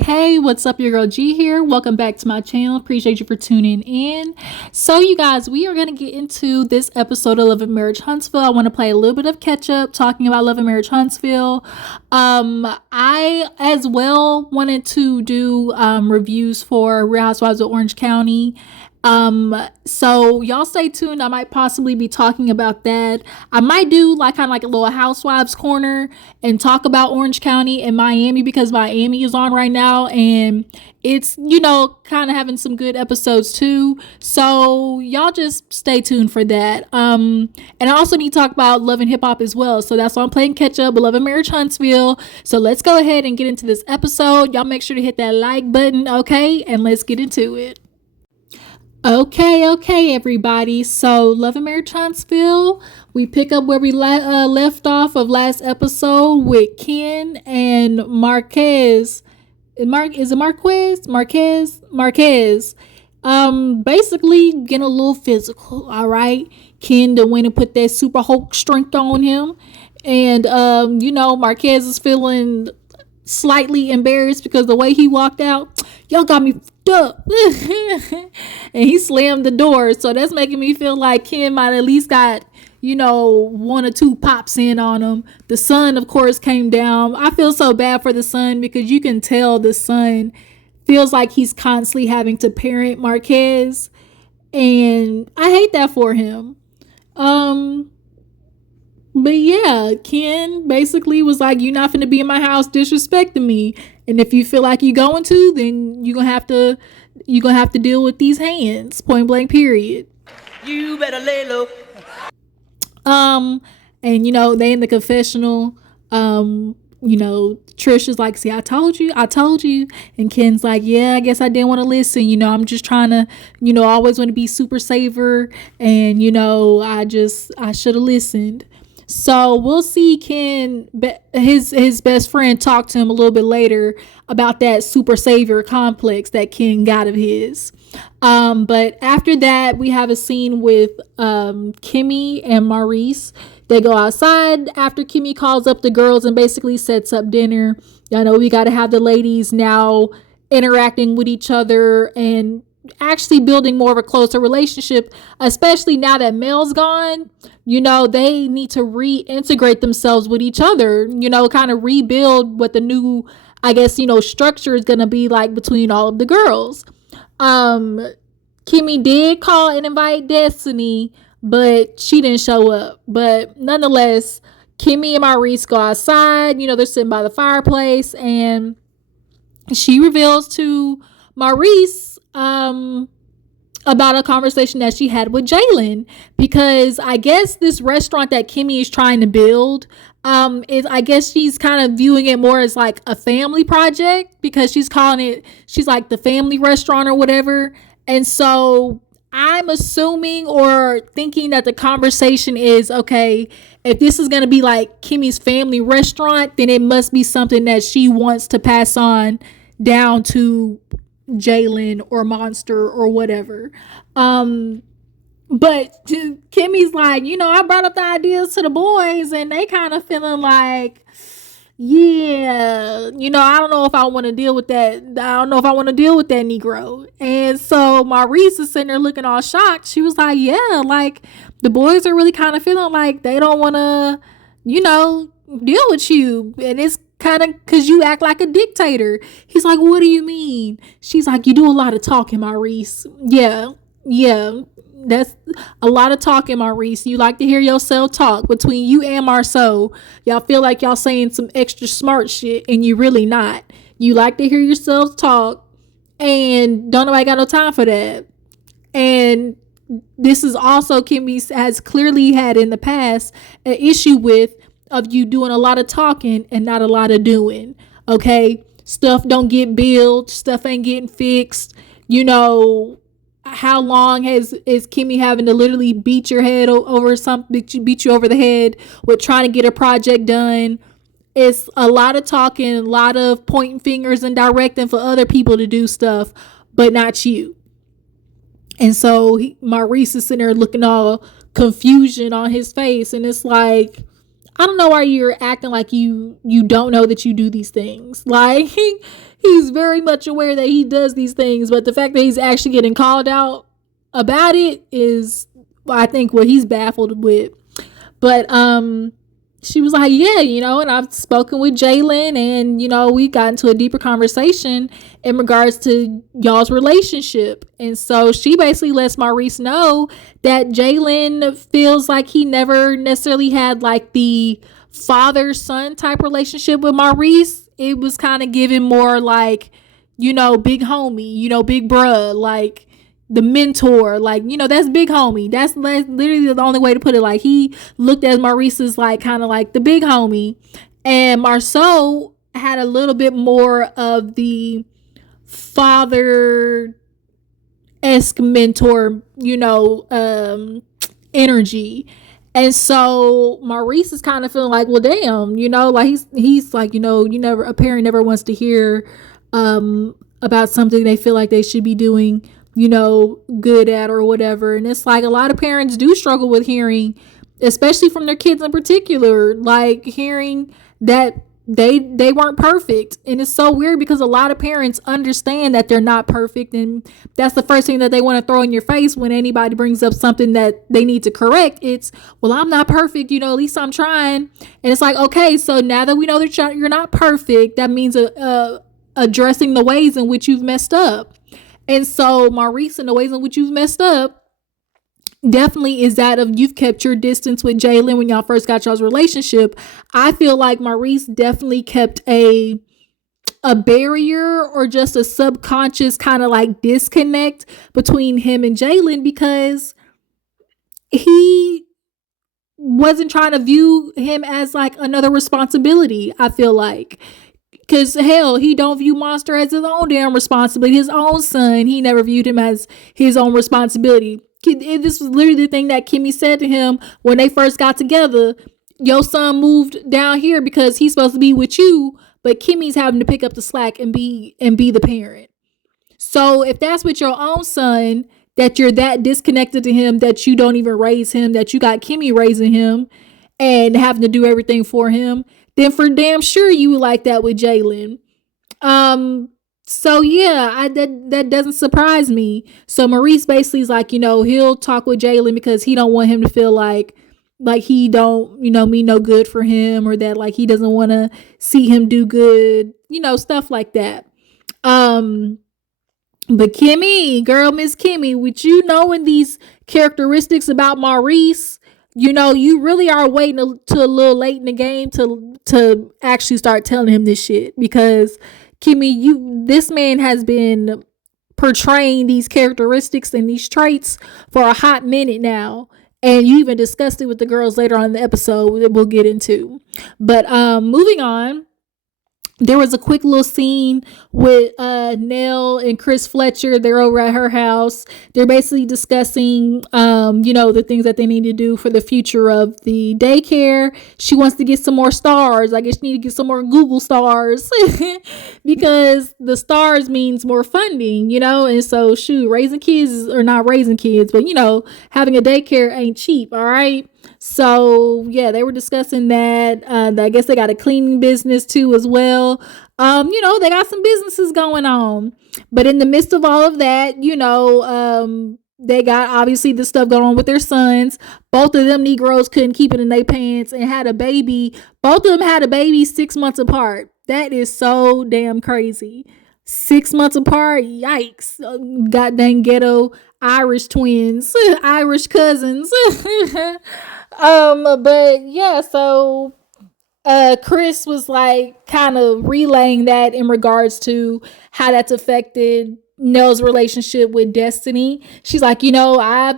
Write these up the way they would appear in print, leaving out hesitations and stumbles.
Hey, what's up? Your girl G here. Welcome back to my channel. Appreciate you for tuning in. So, you guys, we are going to get into this episode of Love and Marriage Huntsville. I want to play a little bit of catch up talking about Love and Marriage Huntsville. I as well wanted to do reviews for Real Housewives of Orange County. So y'all stay tuned. I might possibly be talking about that. I might do like kind of like a little housewives corner and talk about Orange County and Miami because Miami is on right now and it's, kind of having some good episodes too. So y'all just stay tuned for that. And I also need to talk about Love and Hip Hop as well. So that's why I'm playing catch up with Love and Marriage Huntsville. So let's go ahead and get into this episode. Y'all make sure to hit that like button, okay? And let's get into it. Okay, everybody. So, Love and Marriage Huntsville, we pick up where we left off of last episode with Ken and Marquez. Is it Marquez? Marquez. Basically getting a little physical, all right? Ken went and put that super Hulk strength on him. And, Marquez is feeling slightly embarrassed because the way he walked out, y'all got me up. And he slammed the door, so that's making me feel like Ken might at least got one or two pops in on him. The son of course came down. I feel so bad for the son because you can tell the son feels like he's constantly having to parent Marquez, and I hate that for him. But yeah, Ken basically was like, you're not finna be in my house disrespecting me. And if you feel like you're going to, then you're gonna have to deal with these hands. Point blank, period. You better lay low. And they in the confessional, Trisha's like, see, I told you. And Ken's like, yeah, I guess I didn't want to listen. I'm just trying to, always want to be super saver. And, I should have listened. So we'll see Ken, his best friend, talk to him a little bit later about that super savior complex that Ken got of his. But after that, we have a scene with Kimmy and Maurice. They go outside after Kimmy calls up the girls and basically sets up dinner. I know we got to have the ladies now interacting with each other and actually building more of a closer relationship, especially now that Mel's gone. They need to reintegrate themselves with each other, kind of rebuild what the new, I guess, structure is going to be like between all of the girls. Kimmy did call and invite Destiny, but she didn't show up. But nonetheless, Kimmy and Maurice go outside, they're sitting by the fireplace, and she reveals to Maurice about a conversation that she had with Jaylin, because I guess this restaurant that Kimmy is trying to build, I guess she's kind of viewing it more as like a family project, because she's like the family restaurant or whatever. And so I'm assuming or thinking that the conversation is, okay, if this is going to be like Kimmy's family restaurant, then it must be something that she wants to pass on down to Jaylin or Monster or whatever. But Kimmy's like, I brought up the ideas to the boys and they kind of feeling like, yeah, I don't know if I want to deal with that. I don't know if I want to deal with that Negro. And so Maurice is sitting there looking all shocked. She was like, yeah, like the boys are really kind of feeling like they don't want to, deal with you. And it's kind of because you act like a dictator. He's like, what do you mean? She's like, you do a lot of talking, Maurice. Yeah, that's a lot of talking, Maurice. You like to hear yourself talk. Between you and Marsau, y'all feel like y'all saying some extra smart shit and you really not. You like to hear yourselves talk and don't nobody got no time for that. And this is also Kimmy has clearly had in the past an issue with of you doing a lot of talking and not a lot of doing. Okay, stuff don't get billed, stuff ain't getting fixed. How long is Kimmy having to literally beat your head over something, beat you over the head with trying to get a project done? It's a lot of talking, a lot of pointing fingers and directing for other people to do stuff, but not you. And so Maurice is sitting there looking all confusion on his face, and it's like, I don't know why you're acting like you don't know that you do these things. Like he's very much aware that he does these things, but the fact that he's actually getting called out about it is, I think, what he's baffled with. But she was like, yeah, and I've spoken with Jaylin, and we got into a deeper conversation in regards to y'all's relationship. And so she basically lets Maurice know that Jaylin feels like he never necessarily had like the father-son type relationship with Maurice. It was kind of given more like, big homie, big bruh, like the mentor, like, that's big homie. That's literally the only way to put it. Like, he looked at Maurice as like kind of like the big homie, and Marsau had a little bit more of the father-esque mentor, energy. And so Maurice is kind of feeling like, well, damn, like he's like, a parent never wants to hear about something they feel like they should be doing, good at or whatever. And it's like a lot of parents do struggle with hearing, especially from their kids in particular, like hearing that they weren't perfect. And it's so weird because a lot of parents understand that they're not perfect, and that's the first thing that they want to throw in your face when anybody brings up something that they need to correct. It's, well, I'm not perfect, at least I'm trying. And it's like, okay, so now that we know that you're not perfect, that means addressing the ways in which you've messed up. And so Maurice, in the ways in which you've messed up, definitely is that of you've kept your distance with Jaylin when y'all first got y'all's relationship. I feel like Maurice definitely kept a barrier or just a subconscious kind of like disconnect between him and Jaylin, because he wasn't trying to view him as like another responsibility, I feel like. Because hell, he don't view Monster as his own damn responsibility. His own son, he never viewed him as his own responsibility. This was literally the thing that Kimmy said to him when they first got together. Your son moved down here because he's supposed to be with you, but Kimmy's having to pick up the slack and be the parent. So if that's with your own son, that you're that disconnected to him, that you don't even raise him, that you got Kimmy raising him and having to do everything for him, then for damn sure you would like that with Jaylin. So yeah, that doesn't surprise me. So Maurice basically is like, he'll talk with Jaylin because he don't want him to feel like he don't, mean no good for him, or that like he doesn't want to see him do good, stuff like that. But Kimmy, girl, Miss Kimmy, with you knowing these characteristics about Maurice, you really are waiting to a little late in the game to actually start telling him this shit, because Kimmy, this man has been portraying these characteristics and these traits for a hot minute now. And you even discussed it with the girls later on in the episode that we'll get into. But moving on, there was a quick little scene with Nell and Chris Fletcher. They're over at her house. They're basically discussing, the things that they need to do for the future of the daycare. She wants to get some more stars. I guess she need to get some more Google stars because the stars means more funding, And so, raising kids, or not raising kids, but, having a daycare ain't cheap, all right? So yeah, they were discussing that. I guess they got a cleaning business too as well. They got some businesses going on. But in the midst of all of that, they got obviously this stuff going on with their sons. Both of them Negroes couldn't keep it in their pants and had a baby. Both of them had a baby 6 months apart. That is so damn crazy. 6 months apart, yikes. Goddamn ghetto Irish twins, Irish cousins. But yeah, so Chris was like kind of relaying that in regards to how that's affected Nell's relationship with Destiny. She's like, I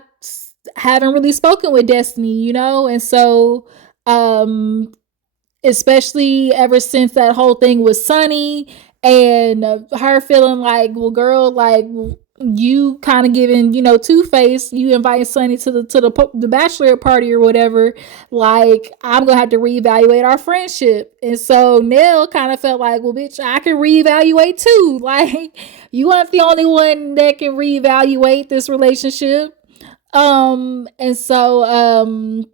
haven't really spoken with Destiny, and so especially ever since that whole thing with Sunny, and her feeling like, well, girl, like, you kind of giving, two-faced, you inviting Sunny to the bachelorette party or whatever, like, I'm gonna have to reevaluate our friendship. And so Nell kind of felt like, well, bitch, I can reevaluate too. Like, you aren't the only one that can reevaluate this relationship. And so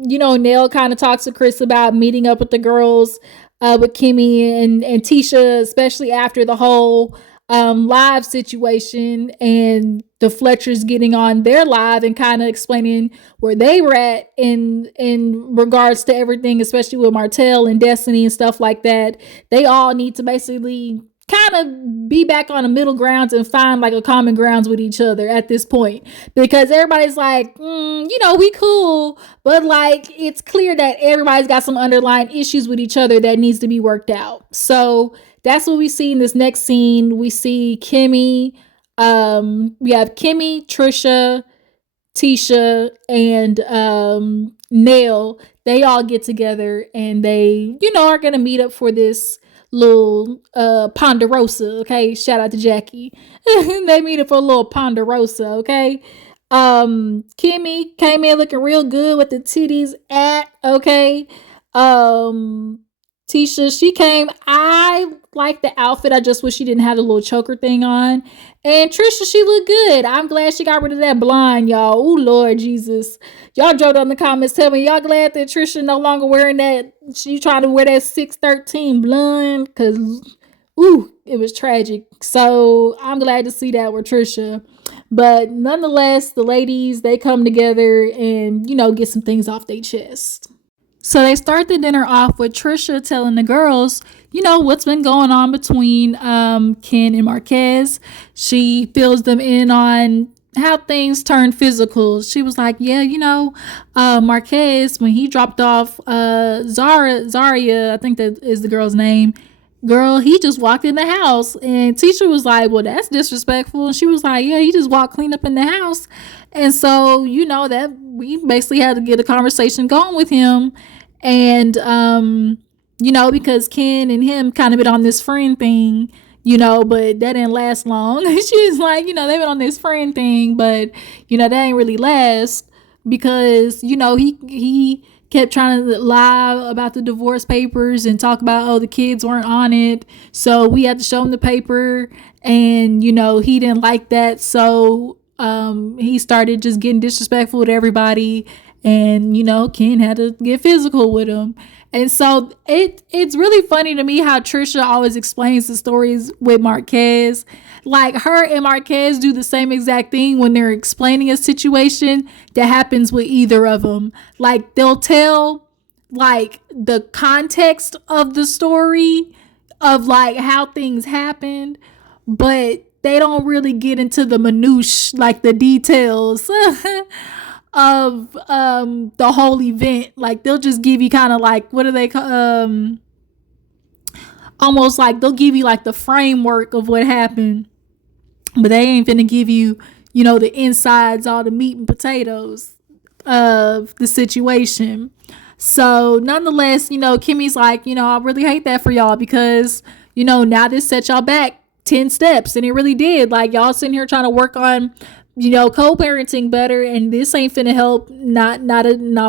Nell kind of talks to Chris about meeting up with the girls, with Kimmy and Tisha, especially after the whole live situation, and the Fletchers getting on their live and kind of explaining where they were at in regards to everything, especially with Martell and Destiny and stuff like that. They all need to basically kind of be back on the middle grounds and find like a common grounds with each other at this point, because everybody's like, we cool, but like it's clear that everybody's got some underlying issues with each other that needs to be worked out. So that's what we see in this next scene. We see Kimmy. We have Kimmy, Trisha, Tisha, and Nell. They all get together and they, are gonna meet up for this little Ponderosa. Okay, shout out to Jackie. They meet up for a little Ponderosa. Okay. Kimmy came in looking real good with the titties at. Okay. Tisha, she came. I like the outfit. I just wish she didn't have the little choker thing on. And Trisha, she looked good. I'm glad she got rid of that blonde, y'all. Oh, Lord Jesus. Y'all joked on the comments. Tell me, y'all glad that Trisha no longer wearing that. She trying to wear that 613 blonde. Because, it was tragic. So, I'm glad to see that with Trisha. But nonetheless, the ladies, they come together and, get some things off their chest. So they start the dinner off with Trisha telling the girls, what's been going on between Ken and Marquez. She fills them in on how things turned physical. She was like, Marquez, when he dropped off Zaria, I think that is the girl's name. Girl, he just walked in the house. And Tisha was like, well, that's disrespectful. And she was like, yeah, he just walked clean up in the house. And so, that we basically had to get a conversation going with him. And, because Ken and him kind of been on this friend thing, but that didn't last long. She was like, they've been on this friend thing, but, that ain't really last because, he kept trying to lie about the divorce papers and talk about, the kids weren't on it. So we had to show him the paper and, he didn't like that. So, he started just getting disrespectful to everybody, and Ken had to get physical with him. And so it's really funny to me how Trisha always explains the stories with Marquez. Like, her and Marquez do the same exact thing when they're explaining a situation that happens with either of them. Like, they'll tell like the context of the story of like how things happened, but they don't really get into the minutiae, like the details of the whole event. Like, they'll just give you kind of like, what do they almost like they'll give you like the framework of what happened, but they ain't finna give you, the insides, all the meat and potatoes of the situation. So nonetheless, Kimmy's like, I really hate that for y'all because, now this set y'all back 10 steps, and it really did. Like, y'all sitting here trying to work on, co-parenting better, and this ain't finna help, not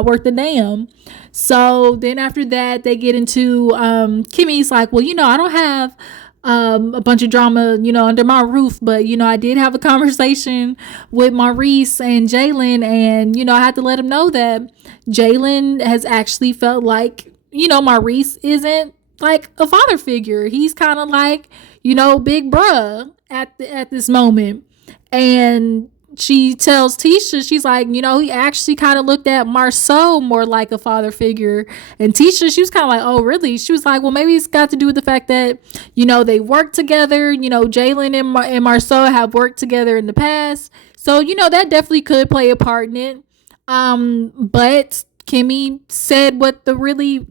worth the damn. So then after that, they get into Kimmy's like, well, I don't have a bunch of drama, under my roof, but I did have a conversation with Maurice and Jaylen, and I had to let him know that Jaylin has actually felt like, Maurice isn't like a father figure. He's kind of like, big bruh at this moment. And she tells Tisha, she's like, he actually kind of looked at Marsau more like a father figure. And Tisha, she was kind of like, oh, really? She was like, well, maybe it's got to do with the fact that, they work together. Jaylin and Marsau have worked together in the past. So, that definitely could play a part in it. But Kimmy said what really,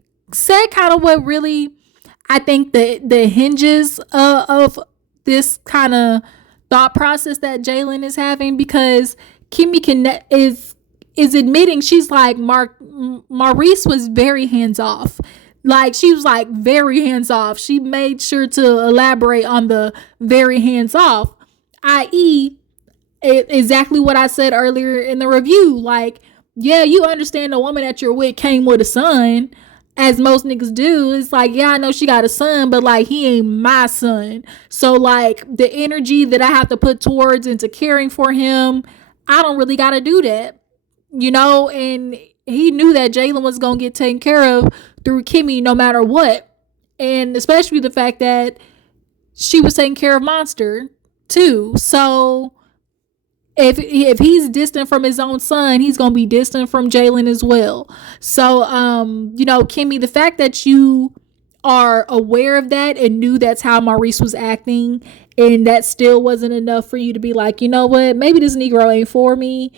I think the hinges of this kind of thought process that Jaylin is having, because Kimmy is admitting, she's like, Maurice was very hands off. Like, she was like very hands off. She made sure to elaborate on the very hands off, i.e. exactly what I said earlier in the review. Like, yeah, you understand the woman that you're with came with a son, as most niggas do. It's like, yeah, I know she got a son, but like, he ain't my son. So like, the energy that I have to put towards into caring for him, I don't really gotta do that, and he knew that Jaylin was gonna get taken care of through Kimmy no matter what. And especially the fact that she was taking care of Monster too. So if he's distant from his own son, he's gonna be distant from Jaylin as well. So Kimmy, the fact that you are aware of that and knew that's how Maurice was acting, and that still wasn't enough for you to be like, you know what, maybe this Negro ain't for me.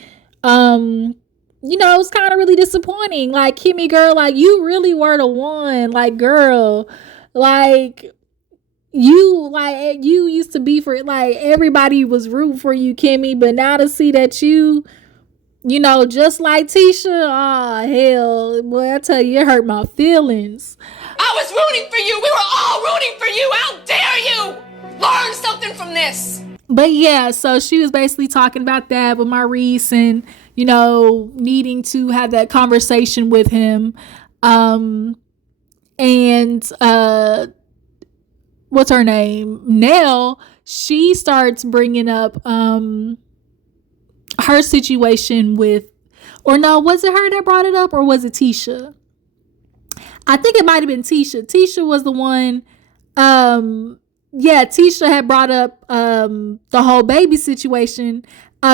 It's kind of really disappointing. Like, Kimmy, girl, like, you really were the one. Like, girl, like, you used to be for, like, everybody was rooting for you, Kimmy, but now to see that just like Tisha, hell, boy, I tell you, it hurt my feelings. I was rooting for you. We were all rooting for you. How dare you? Learn something from this. But yeah, so she was basically talking about that with Maurice and, needing to have that conversation with him. What's her name? Nell, she starts bringing up her situation with, or no, was it her that brought it up, or was it Tisha? I think it might have been Tisha. Tisha was the one. Tisha had brought up the whole baby situation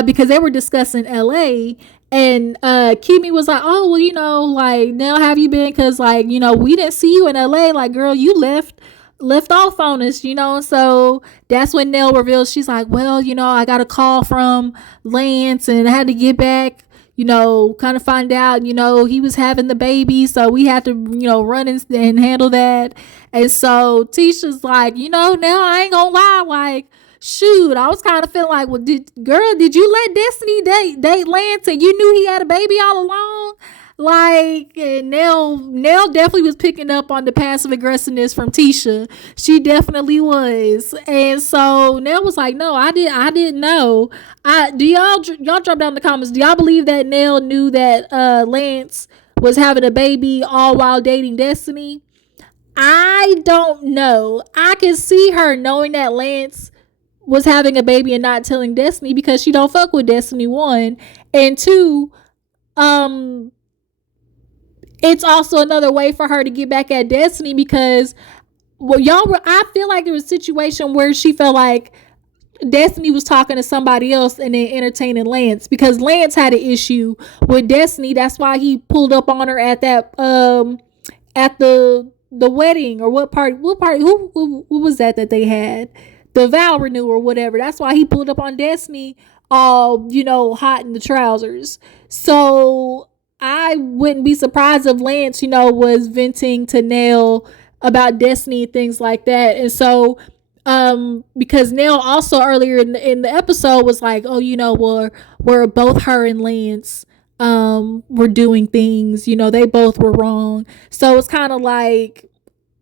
because they were discussing LA, and Kimmy was like, oh, well, like, Nell, have you been? Because, like, we didn't see you in LA. Like, girl, you left off on us, so that's when Nell reveals, she's like, well, I got a call from Lance and I had to get back, kind of find out, he was having the baby, so we had to, run and handle that. And so Tisha's like, now I ain't gonna lie, like, shoot, I was kind of feeling like, well, did you let Destiny date Lance and you knew he had a baby all along? Like, Nell definitely was picking up on the passive aggressiveness from Tisha. She definitely was. And so Nell was like, no, I didn't know. Y'all drop down in the comments. Do y'all believe that Nell knew that Lance was having a baby all while dating Destiny? I don't know. I can see her knowing that Lance was having a baby and not telling Destiny because she don't fuck with Destiny, 1. And 2, it's also another way for her to get back at Destiny because, I feel like there was a situation where she felt like Destiny was talking to somebody else and then entertaining Lance because Lance had an issue with Destiny. That's why he pulled up on her at that, at the wedding, or what party, who was that they had? The vow renew or whatever. That's why he pulled up on Destiny all, hot in the trousers. So I wouldn't be surprised if Lance, was venting to Nell about Destiny and things like that. And so, because Nell also earlier in the episode was like, oh, where both her and Lance were doing things, they both were wrong. So it's kind of like,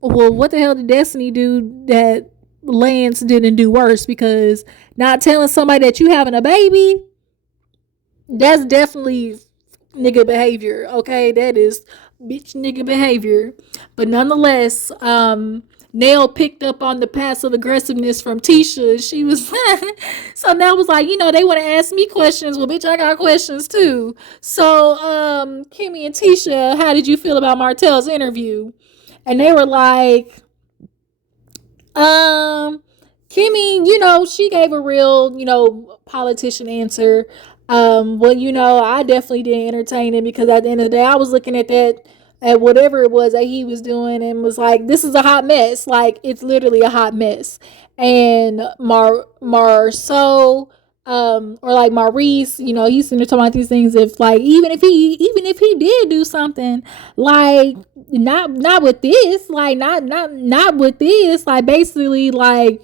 well, what the hell did Destiny do that Lance didn't do worse? Because not telling somebody that you having a baby, that's definitely nigga behavior, okay? That is bitch nigga behavior. But nonetheless, Nell picked up on the passive aggressiveness from Tisha. She was so Nell was like, they want to ask me questions. Well, bitch, I got questions too. So Kimmy and Tisha, how did you feel about Martell's interview? And they were like, Kimmy, she gave a real, politician answer. I definitely didn't entertain it because at the end of the day, I was looking at whatever it was that he was doing and was like, this is a hot mess. Like, it's literally a hot mess. And Marsau, or like Maurice, he's sitting there talking about these things. If like, even if he did do something, like, not with this, like, not with this, like, basically, like,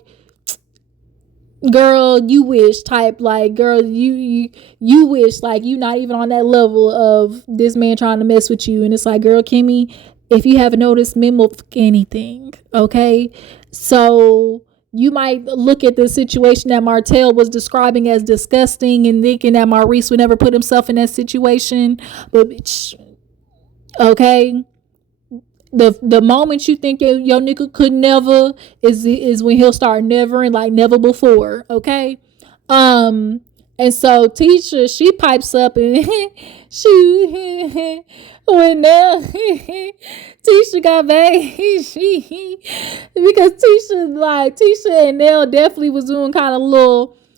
girl, you wish type, like, girl, you wish, like, you not even on that level of this man trying to mess with you. And it's like, girl, Kimmy, if you haven't noticed, men will fuck anything, okay? So you might look at the situation that Martell was describing as disgusting and thinking that Maurice would never put himself in that situation, but bitch, okay, the moment you think your nigga could never is when he'll start never and like never before, okay? And so Tisha, she pipes up and Shoot, when Nell, Tisha got back, because Tisha and Nell definitely was doing kind of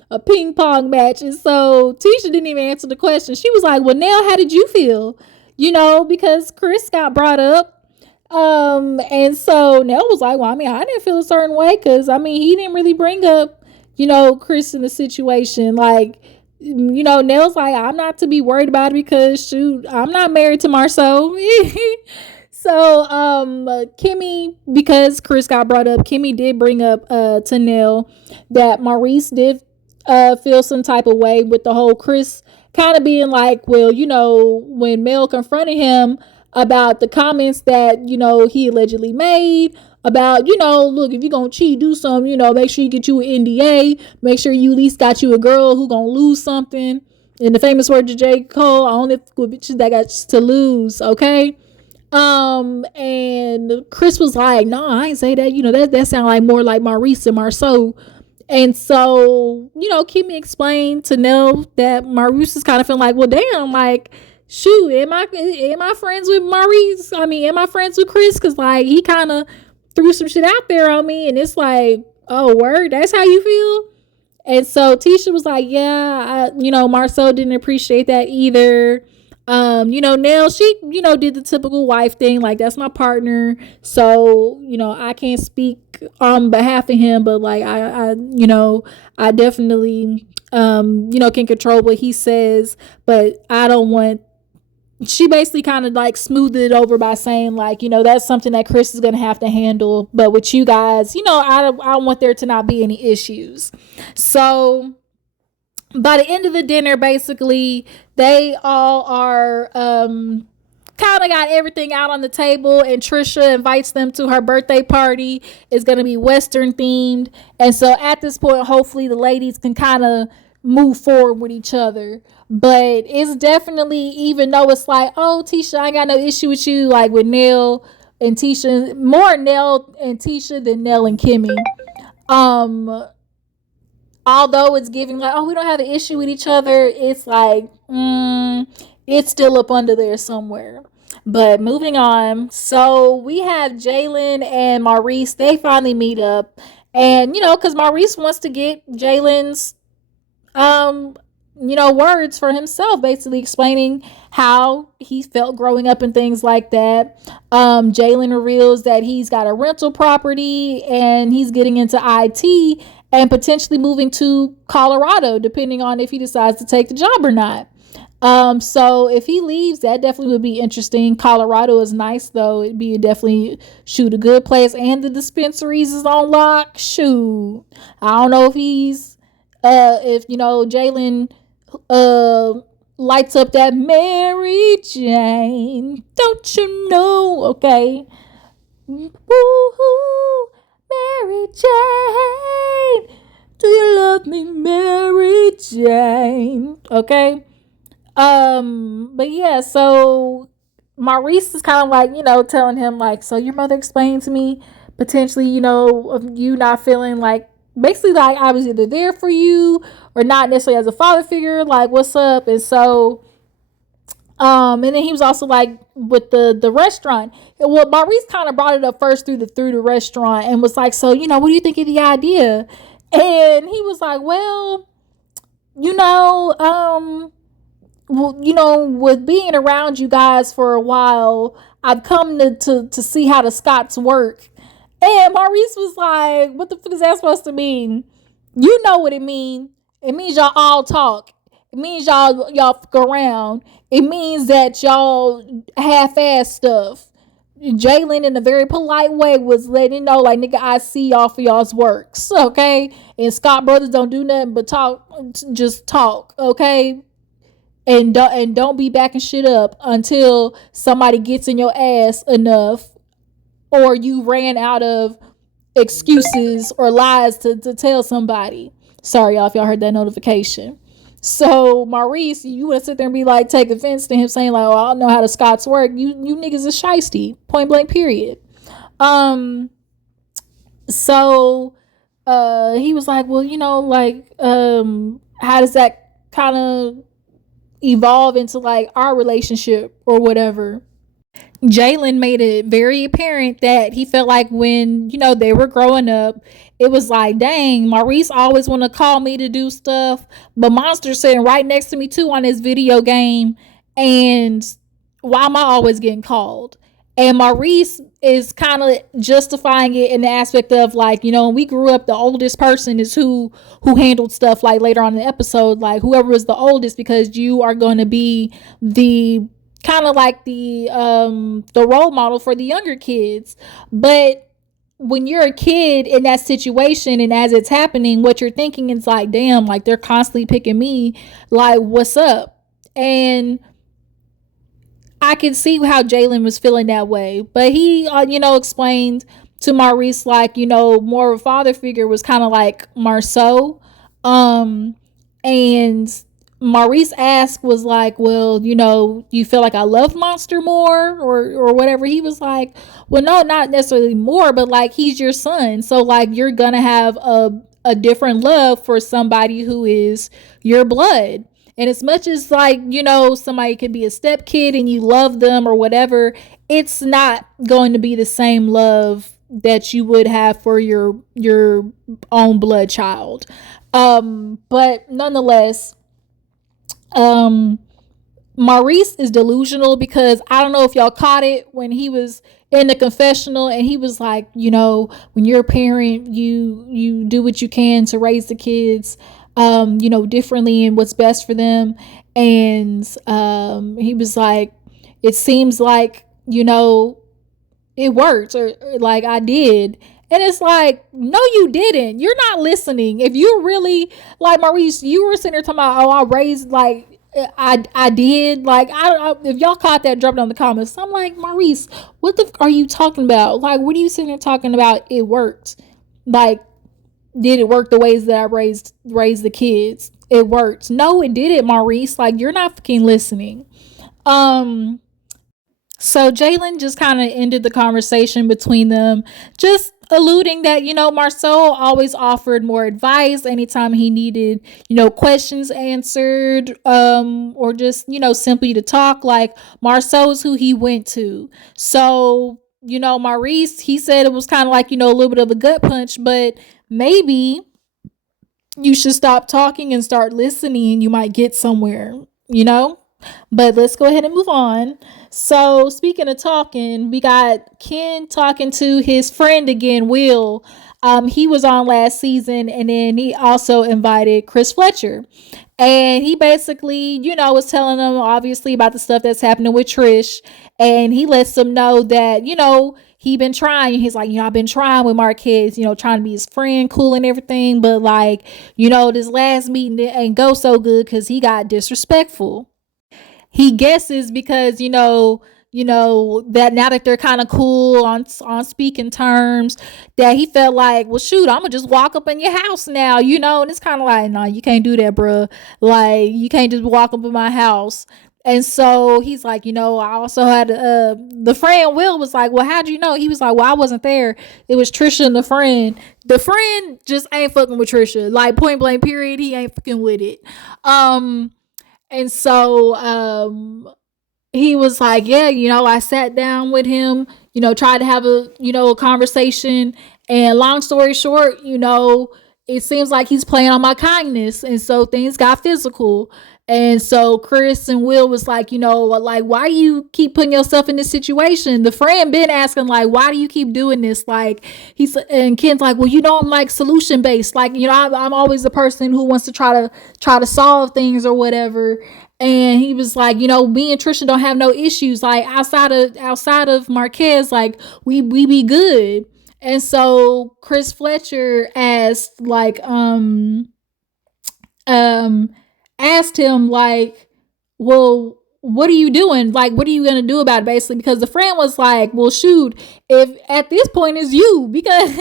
a ping pong match. And so Tisha didn't even answer the question. She was like, well, Nell, how did you feel? Because Chris got brought up. And so Nell was like, well, I mean, I didn't feel a certain way because, I mean, he didn't really bring up, Chris in the situation. Like, Nell's like, I'm not to be worried about it because, shoot, I'm not married to Marsau. So, Kimmy, because Chris got brought up, Kimmy did bring up to Nell that Maurice did feel some type of way with the whole Chris kind of being like, well, when Mel confronted him about the comments that, he allegedly made about, look, if you're going to cheat, do something, make sure you get you an NDA, make sure you at least got you a girl who going to lose something. In the famous words of J. Cole, I only fuck with bitches that got to lose, okay? And Chris was like, no, I ain't say that, that sound like more like Maurice and Marsau. And so, Kimmy explained to Nell that Maurice is kind of feeling like, well, damn, like, shoot, am I friends with Maurice? I mean, am I friends with Chris? Because, like, he kind of threw some shit out there on me, and it's like, oh, word, that's how you feel? And so Tisha was like, yeah, Marsau didn't appreciate that either. Nell, she, did the typical wife thing, like, that's my partner, so, I can't speak on behalf of him, but, like, I definitely, can control what he says, but I don't want. She basically kind of like smoothed it over by saying, like, that's something that Chris is going to have to handle. But with you guys, I don't want there to not be any issues. So by the end of the dinner, basically, they all are kind of got everything out on the table. And Trisha invites them to her birthday party. It's going to be Western themed. And so at this point, hopefully the ladies can kind of move forward with each other. But it's definitely, even though it's like, oh, Tisha, I ain't got no issue with you, like with Nell and Tisha, more Nell and Tisha than Nell and Kimmy. Although it's giving like, oh, we don't have an issue with each other, it's like, it's still up under there somewhere. But moving on, so we have Jaylin and Maurice. They finally meet up, and because Maurice wants to get Jaylen's words for himself, basically explaining how he felt growing up and things like that. Jaylin reveals that he's got a rental property and he's getting into IT and potentially moving to Colorado, depending on if he decides to take the job or not. So if he leaves, that definitely would be interesting. Colorado is nice, though. It'd be definitely, shoot, a good place. And the dispensaries is on lock. Shoot, I don't know if Jaylin lights up that Mary Jane, don't you know? Okay, woo-hoo, Mary Jane, do you love me, Mary Jane? Okay. But yeah, so Maurice is kind of like, telling him like, so your mother explained to me potentially, of you not feeling like, basically like I was either there for you or not necessarily as a father figure, like what's up. And so and then he was also like with the restaurant. Well, Maurice kind of brought it up first through the restaurant and was like, so what do you think of the idea? And he was like, well, with being around you guys for a while, I've come to see how the Scots work. And Maurice was like, what the fuck is that supposed to mean? You know what it means. It means y'all all talk. It means y'all fuck around. It means that y'all half-ass stuff. Jaylin, in a very polite way, was letting know, like, nigga, I see y'all for y'all's works, okay? And Scott brothers don't do nothing but talk, just talk, okay? And don't be backing shit up until somebody gets in your ass enough, or you ran out of excuses or lies to tell somebody. Sorry, y'all, if y'all heard that notification. So, Maurice, you want to sit there and be like, take offense to him saying like, oh, I don't know how the Scots work. You niggas is shiesty. Point blank, period. So, he was like, well, how does that kind of evolve into like our relationship or whatever. Jaylin made it very apparent that he felt like when, they were growing up, it was like, dang, Maurice always want to call me to do stuff, but Monster's sitting right next to me too on this video game, and why am I always getting called? And Maurice is kind of justifying it in the aspect of like, when we grew up, the oldest person is who handled stuff, like later on in the episode, like whoever was the oldest, because you are going to be the kind of like the role model for the younger kids. But when you're a kid in that situation and as it's happening, what you're thinking is like, damn, like they're constantly picking me, like what's up? And I can see how Jaylin was feeling that way, but he explained to Maurice like, more of a father figure was kind of like Marsau. And Maurice asked was like, well, you feel like I love Monster more or whatever. He was like, well, no, not necessarily more, but like he's your son. So like you're gonna have a different love for somebody who is your blood. And as much as like, somebody could be a step kid and you love them or whatever, it's not going to be the same love that you would have for your own blood child. But nonetheless, Maurice is delusional because I don't know if y'all caught it when he was in the confessional and he was like, when you're a parent, you do what you can to raise the kids, differently and what's best for them. And he was like, it seems like, it worked, or like I did. And it's like, no, you didn't. You're not listening. If you really, like Maurice, you were sitting there talking about, I raised, like, I did. Like, if y'all caught that, drop it on the comments. I'm like, Maurice, what the are you talking about? Like, what are you sitting there talking about? It worked. Like, did it work the ways that I raised the kids? It worked. No, it didn't, Maurice. Like, you're not fucking listening. So Jaylin just kind of ended the conversation between them, just alluding that, Marsau always offered more advice anytime he needed, questions answered, or just, simply to talk. Like Marsau is who he went to. So, Maurice, he said it was kind of like, a little bit of a gut punch, but maybe you should stop talking and start listening and you might get somewhere, But let's go ahead and move on. So speaking of talking, we got Ken talking to his friend again, Will. He was on last season, and then he also invited Chris Fletcher. And he basically, was telling them obviously about the stuff that's happening with Trish. And he lets them know that, he been trying. He's like, I've been trying with Marquez, trying to be his friend, cool and everything. But like, this last meeting ain't go so good because he got disrespectful. He guesses because, that now that they're kind of cool on speaking terms, that he felt like, well, shoot, I'm going to just walk up in your house now, and it's kind of like, no, you can't do that, bro. Like, you can't just walk up in my house. And so he's like, I also had, the friend Will was like, well, how'd you know? He was like, well, I wasn't there. It was Trisha and the friend. The friend just ain't fucking with Trisha. Like, point blank period. He ain't fucking with it. And so, he was like, yeah, I sat down with him, tried to have a conversation. And long story short, it seems like he's playing on my kindness. And so things got physical. And so Chris and Will was like, like, why do you keep putting yourself in this situation? The friend been asking, like, why do you keep doing this? Like, and Ken's like, well, I'm like solution based. Like, I'm always the person who wants to try to solve things or whatever. And he was like, me and Trisha don't have no issues. Like outside of Marquez, like we be good. And so Chris Fletcher asked, like, asked him like, well, what are you doing? Like, what are you going to do about it, basically? Because the friend was like, well, shoot, if at this point it's you, because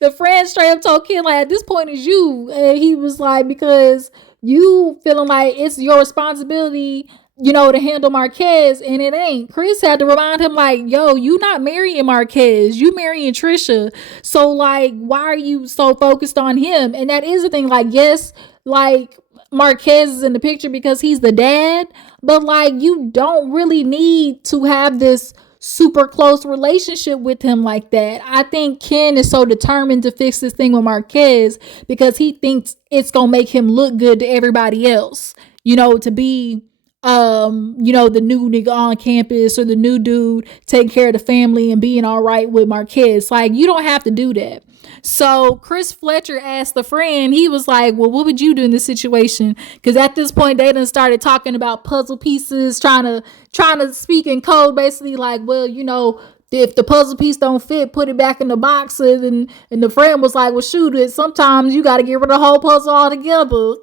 the friend straight up told Ken, like, at this point it's you. And he was like, because you feeling like it's your responsibility, to handle Marquez, and it ain't. Chris had to remind him, like, yo, you not marrying Marquez, you marrying Trisha. So, like, why are you so focused on him? And that is the thing, like, yes, like, Marquez is in the picture because he's the dad, but like you don't really need to have this super close relationship with him like that. I think Ken is so determined to fix this thing with Marquez because he thinks it's gonna make him look good to everybody else. To be the new nigga on campus or the new dude taking care of the family and being all right with Marquez. Like, you don't have to do that. So Chris Fletcher asked the friend, he was like, well, what would you do in this situation? Because at this point, they done started talking about puzzle pieces, trying to speak in code, basically like, well, if the puzzle piece don't fit, put it back in the box. And the friend was like, well, shoot it. Sometimes you got to get rid of the whole puzzle altogether.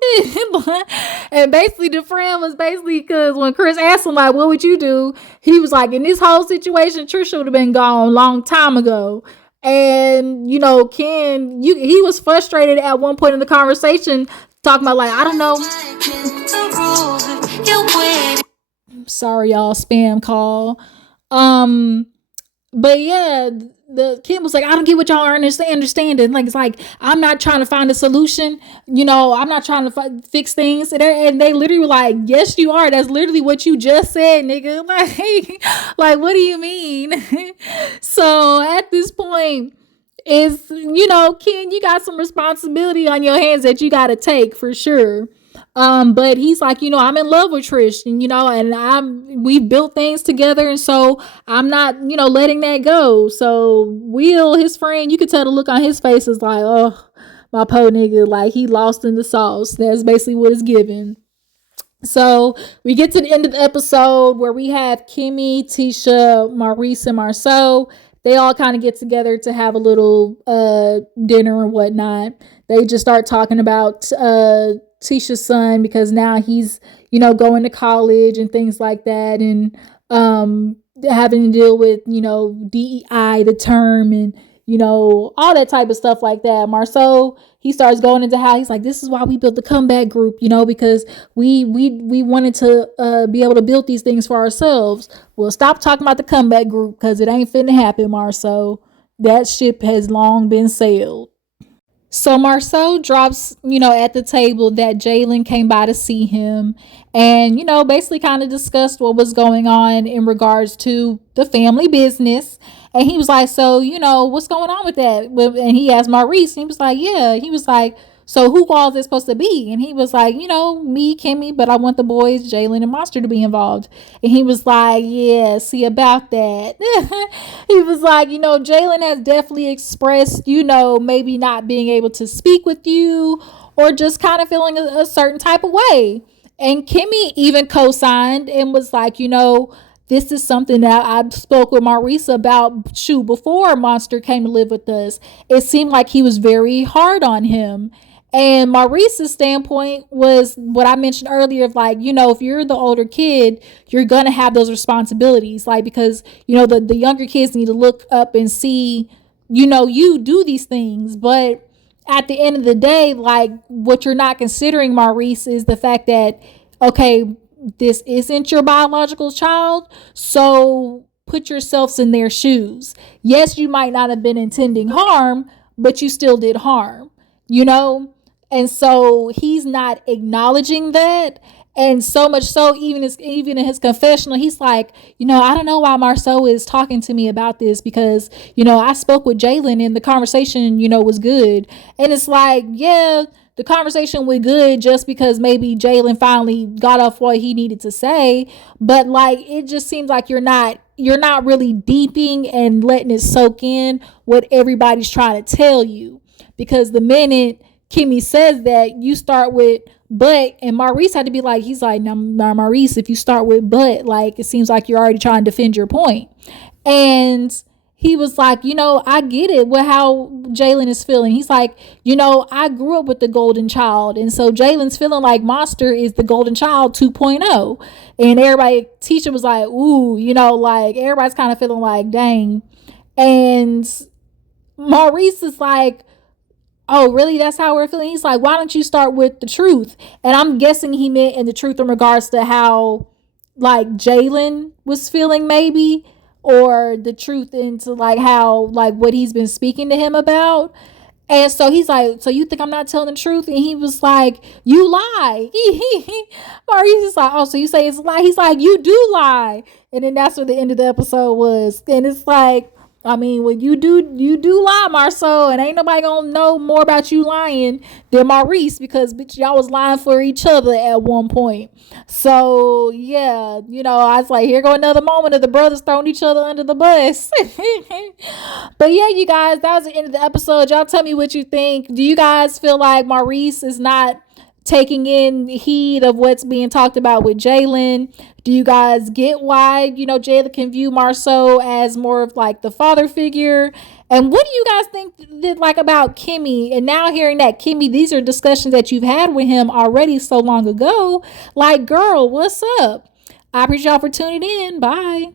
And basically the friend was because when Chris asked him, like, what would you do? He was like, in this whole situation, Trisha would have been gone a long time ago. And, Ken, he was frustrated at one point in the conversation, talking about like, I don't know. Sorry, y'all, spam call. But yeah, the Ken was like, I don't get what y'all are understanding. Like, it's like, I'm not trying to find a solution. I'm not trying to fix things. And they literally were like, yes, you are. That's literally what you just said, nigga. Like what do you mean? So at this point, is, Ken, you got some responsibility on your hands that you got to take for sure. But he's like, I'm in love with Trish and, and we've built things together. And so I'm not, letting that go. So Will, his friend, you could tell the look on his face is like, oh, my po nigga, like he lost in the sauce. That's basically what it's given. So we get to the end of the episode where we have Kimmy, Tisha, Maurice, and Marsau. They all kind of get together to have a little dinner and whatnot. They just start talking about Tisha's son because now he's, going to college and things like that. And having to deal with, DEI, the term, and, all that type of stuff like that. Marsau, he starts going into how he's like, this is why we built the comeback group, because we wanted to be able to build these things for ourselves. Well, stop talking about the comeback group because it ain't finna happen, Marsau. That ship has long been sailed. So Marsau drops, at the table that Jaylin came by to see him and, basically kind of discussed what was going on in regards to the family business. And he was like, so, what's going on with that? And he asked Maurice, and he was like, yeah. He was like, so who all is it supposed to be? And he was like, me, Kimmy, but I want the boys, Jaylen and Monster, to be involved. And he was like, yeah, see about that. He was like, Jaylen has definitely expressed, maybe not being able to speak with you or just kind of feeling a certain type of way. And Kimmy even co-signed and was like, this is something that I spoke with Maurice about before Monster came to live with us. It seemed like he was very hard on him. And Maurice's standpoint was what I mentioned earlier of like, if you're the older kid, you're going to have those responsibilities. Like, because, the younger kids need to look up and see, you do these things. But at the end of the day, like what you're not considering, Maurice, is the fact that, okay, this isn't your biological child. So put yourselves in their shoes. Yes, you might not have been intending harm, but you still did harm, And so he's not acknowledging that. And so much so, even in his confessional, he's like, I don't know why Marsau is talking to me about this because, I spoke with Jaylin and the conversation, was good. And it's like, yeah, the conversation went good just because maybe Jaylin finally got off what he needed to say. But like, it just seems like you're not really deeping and letting it soak in what everybody's trying to tell you. Because the minute Kimmy says that, you start with but, and Maurice had to be like, he's like, now Maurice, if you start with but, like, it seems like you're already trying to defend your point. And he was like, I get it with how Jaylin is feeling. He's like, I grew up with the golden child. And so Jaylen's feeling like Monster is the golden child 2.0. And everybody, Tisha was like, ooh, like everybody's kind of feeling like, dang. And Maurice is like, oh, really? That's how we're feeling? He's like, why don't you start with the truth? And I'm guessing he meant in the truth in regards to how, like, Jaylin was feeling maybe, or the truth into, like, how, like, what he's been speaking to him about. And so he's like, so you think I'm not telling the truth? And he was like, you lie. Maurice is like, oh, so you say it's a lie? He's like, you do lie. And then that's what the end of the episode was. And it's like, I mean, when you do lie, Marsau, and ain't nobody gonna know more about you lying than Maurice, because bitch, y'all was lying for each other at one point. So yeah, I was like, here go another moment of the brothers throwing each other under the bus. But yeah, you guys, that was the end of the episode. Y'all tell me what you think. Do you guys feel like Maurice is not taking in heed of what's being talked about with Jaylin? Do you guys get why, Jaylin can view Marsau as more of like the father figure? And what do you guys think like about Kimmy? And now hearing that Kimmy, these are discussions that you've had with him already so long ago. Like, girl, what's up? I appreciate y'all for tuning in. Bye.